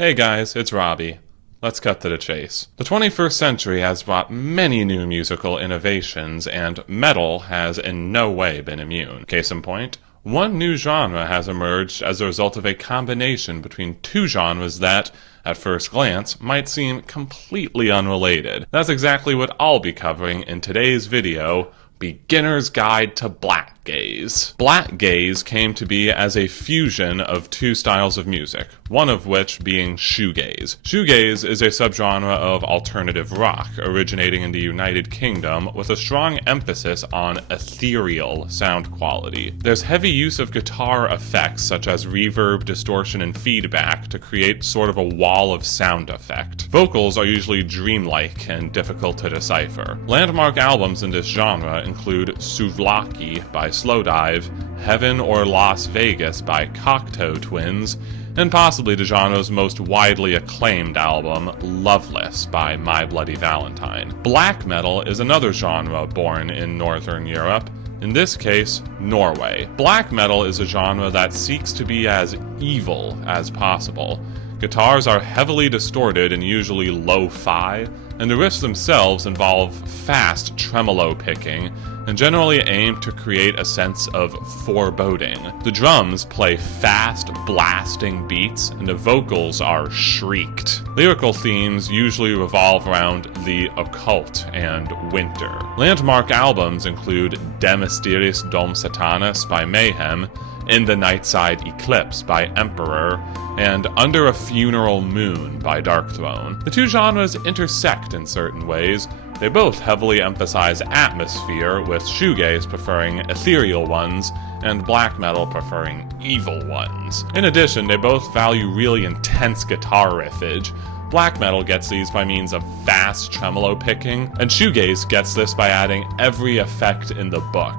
Hey guys, it's Robbie. Let's cut to the chase. The 21st century has brought many new musical innovations, and metal has in no way been immune. Case in point, one new genre has emerged as a result of a combination between two genres that, at first glance, might seem completely unrelated. That's exactly what I'll be covering in today's video, Beginner's Guide to Blackgaze. Blackgaze came to be as a fusion of two styles of music, one of which being shoegaze. Shoegaze is a subgenre of alternative rock, originating in the United Kingdom with a strong emphasis on ethereal sound quality. There's heavy use of guitar effects such as reverb, distortion, and feedback to create sort of a wall of sound effect. Vocals are usually dreamlike and difficult to decipher. Landmark albums in this genre include Souvlaki by Slowdive, Heaven or Las Vegas by Cocteau Twins, and possibly the genre's most widely acclaimed album, Loveless by My Bloody Valentine. Black metal is another genre born in Northern Europe, in this case, Norway. Black metal is a genre that seeks to be as evil as possible. Guitars are heavily distorted and usually lo-fi, and the riffs themselves involve fast tremolo picking and generally aim to create a sense of foreboding. The drums play fast, blasting beats, and the vocals are shrieked. Lyrical themes usually revolve around the occult and winter. Landmark albums include De Mysteris Dom Satanas by Mayhem, In the Nightside Eclipse by Emperor, and Under a Funeral Moon by Darkthrone. The two genres intersect in certain ways. They both heavily emphasize atmosphere, with shoegaze preferring ethereal ones, and black metal preferring evil ones. In addition, they both value really intense guitar riffage. Black metal gets these by means of fast tremolo picking, and shoegaze gets this by adding every effect in the book.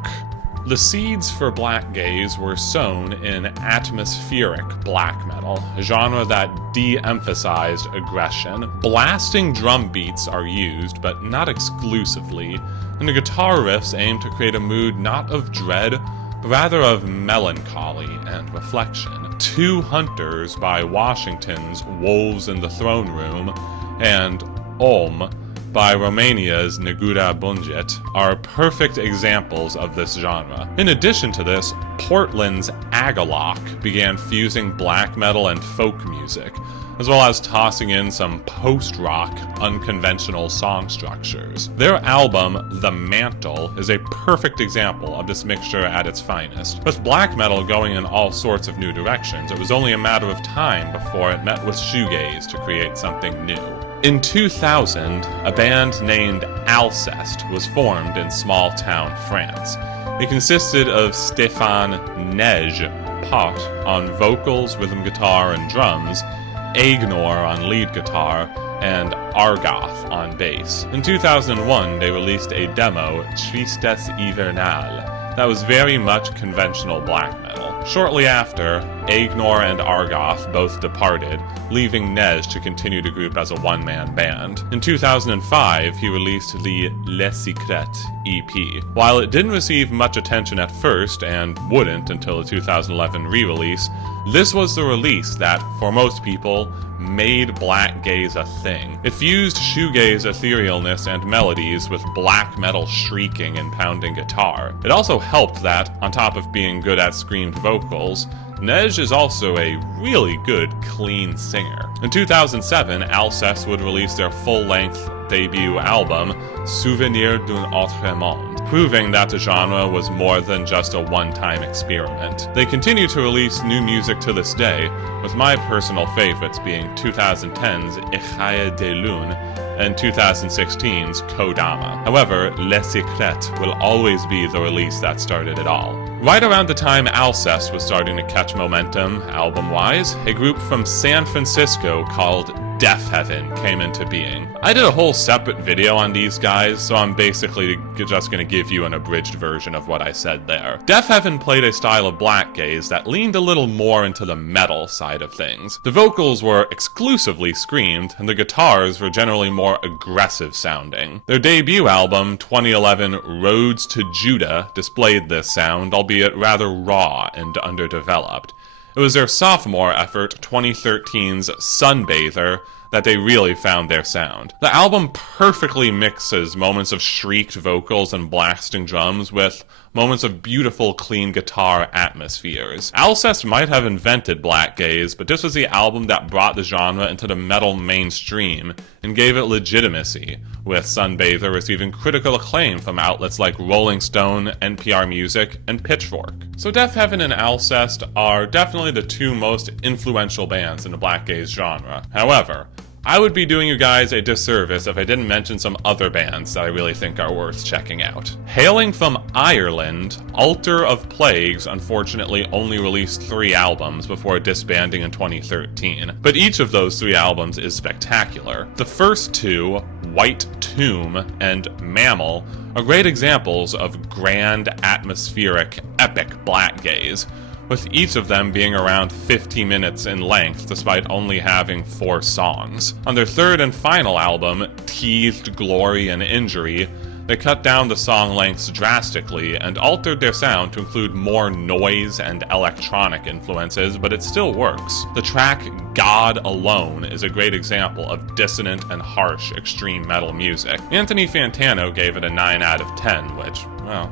The seeds for Blackgaze were sown in atmospheric black metal, a genre that de-emphasized aggression. Blasting drum beats are used, but not exclusively, and the guitar riffs aim to create a mood not of dread, but rather of melancholy and reflection. Two Hunters by Washington's Wolves in the Throne Room and by Romania's Negura bunget are perfect examples of this genre. In addition to this, Portland's Agalloch began fusing black metal and folk music, as well as tossing in some post-rock, unconventional song structures. Their album, The Mantle, is a perfect example of this mixture at its finest. With black metal going in all sorts of new directions, it was only a matter of time before it met with shoegaze to create something new. In 2000, a band named Alcest was formed in small-town France. It consisted of Stéphane Neige Pot on vocals, rhythm guitar, and drums, Agnor on lead guitar, and Argoth on bass. In 2001, they released a demo, Tristesse Hivernale, that was very much conventional black metal. Shortly after, Agnor and Argoth both departed, leaving Neige to continue the group as a one-man band. In 2005, he released the Les Secrets EP. While it didn't receive much attention at first, and wouldn't until the 2011 re-release, this was the release that, for most people, made Blackgaze a thing. It fused shoegaze etherealness and melodies with black metal shrieking and pounding guitar. It also helped that, on top of being good at screamed vocals, Neige is also a really good, clean singer. In 2007, Alcest would release their full-length debut album, Souvenir d'un autre monde, proving that the genre was more than just a one-time experiment. They continue to release new music to this day, with my personal favorites being 2010's Echaia de Lune and 2016's Kodama. However, Les Secrets will always be the release that started it all. Right around the time Alcest was starting to catch momentum, album-wise, a group from San Francisco called Deafheaven came into being. I did a whole separate video on these guys, so I'm basically just going to give you an abridged version of what I said there. Deafheaven played a style of blackgaze that leaned a little more into the metal side of things. The vocals were exclusively screamed, and the guitars were generally more aggressive sounding. Their debut album, 2011 Roads to Judah, displayed this sound, albeit rather raw and underdeveloped. It was their sophomore effort, 2013's Sunbather, that they really found their sound. The album perfectly mixes moments of shrieked vocals and blasting drums with moments of beautiful, clean guitar atmospheres. Alcest might have invented Blackgaze, but this was the album that brought the genre into the metal mainstream and gave it legitimacy, with Sunbather receiving critical acclaim from outlets like Rolling Stone, NPR Music, and Pitchfork. So Deafheaven and Alcest are definitely the two most influential bands in the Blackgaze genre. However, I would be doing you guys a disservice if I didn't mention some other bands that I really think are worth checking out. Hailing from Ireland, Altar of Plagues unfortunately only released 3 albums before disbanding in 2013, but each of those 3 albums is spectacular. The first 2, White Tomb and Mammal, are great examples of grand, atmospheric, epic Blackgaze, with each of them being around 50 minutes in length despite only having 4 songs. On their third and final album, Teased Glory and Injury, they cut down the song lengths drastically and altered their sound to include more noise and electronic influences, but it still works. The track God Alone is a great example of dissonant and harsh extreme metal music. Anthony Fantano gave it a 9 out of 10, which, well,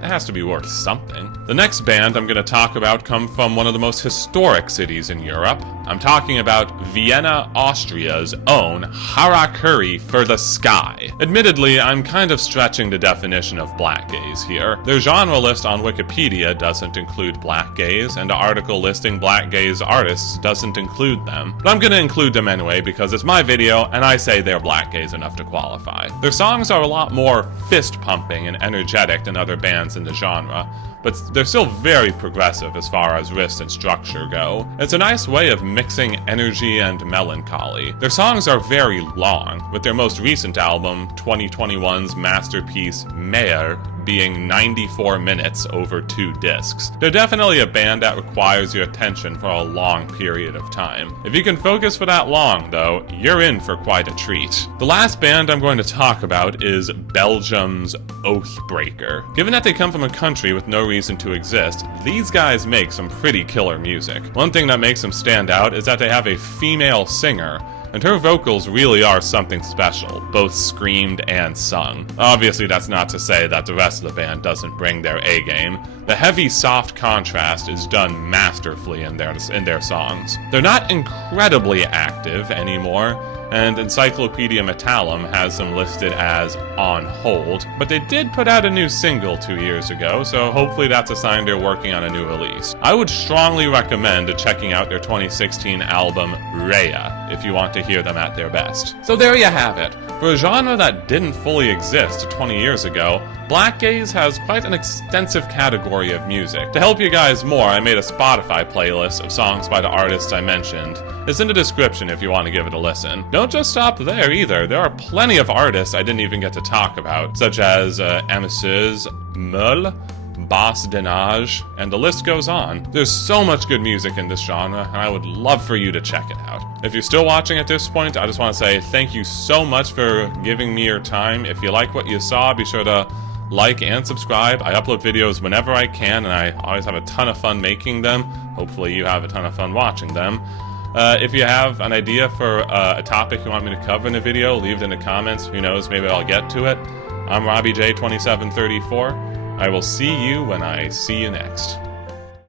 it has to be worth something. The next band I'm going to talk about come from one of the most historic cities in Europe. I'm talking about Vienna, Austria's own Harakiri for the Sky. Admittedly, I'm kind of stretching the definition of Blackgaze here. Their genre list on Wikipedia doesn't include Blackgaze, and the article listing Blackgaze artists doesn't include them. But I'm going to include them anyway because it's my video, and I say they're Blackgaze enough to qualify. Their songs are a lot more fist-pumping and energetic than other bands in the genre, but they're still very progressive as far as riffs and structure go. It's a nice way of mixing energy and melancholy. Their songs are very long, with their most recent album, 2021's masterpiece Mayhem, being 94 minutes over 2 discs. They're definitely a band that requires your attention for a long period of time. If you can focus for that long, though, you're in for quite a treat. The last band I'm going to talk about is Belgium's Oathbreaker. Given that they come from a country with no reason to exist, these guys make some pretty killer music. One thing that makes them stand out is that they have a female singer, and her vocals really are something special, both screamed and sung. Obviously, that's not to say that the rest of the band doesn't bring their A-game. The heavy, soft contrast is done masterfully in their songs. They're not incredibly active anymore, and Encyclopedia Metallum has them listed as on hold, but they did put out a new single 2 years ago, so hopefully that's a sign they're working on a new release. I would strongly recommend checking out their 2016 album Rhea if you want to hear them at their best. So there you have it. For a genre that didn't fully exist 20 years ago, Blackgaze has quite an extensive category of music. To help you guys more, I made a Spotify playlist of songs by the artists I mentioned. It's in the description if you want to give it a listen. Don't just stop there either. There are plenty of artists I didn't even get to talk about, such as Ameseuse, Meul, Bass Denage, and the list goes on. There's so much good music in this genre, and I would love for you to check it out. If you're still watching at this point, I just want to say thank you so much for giving me your time. If you like what you saw, be sure to like and subscribe. I upload videos whenever I can, and I always have a ton of fun making them. Hopefully you have a ton of fun watching them. If you have an idea for a topic you want me to cover in a video, leave it in the comments. Who knows, maybe I'll get to it. I'm RobbieJ2734. I will see you when I see you next.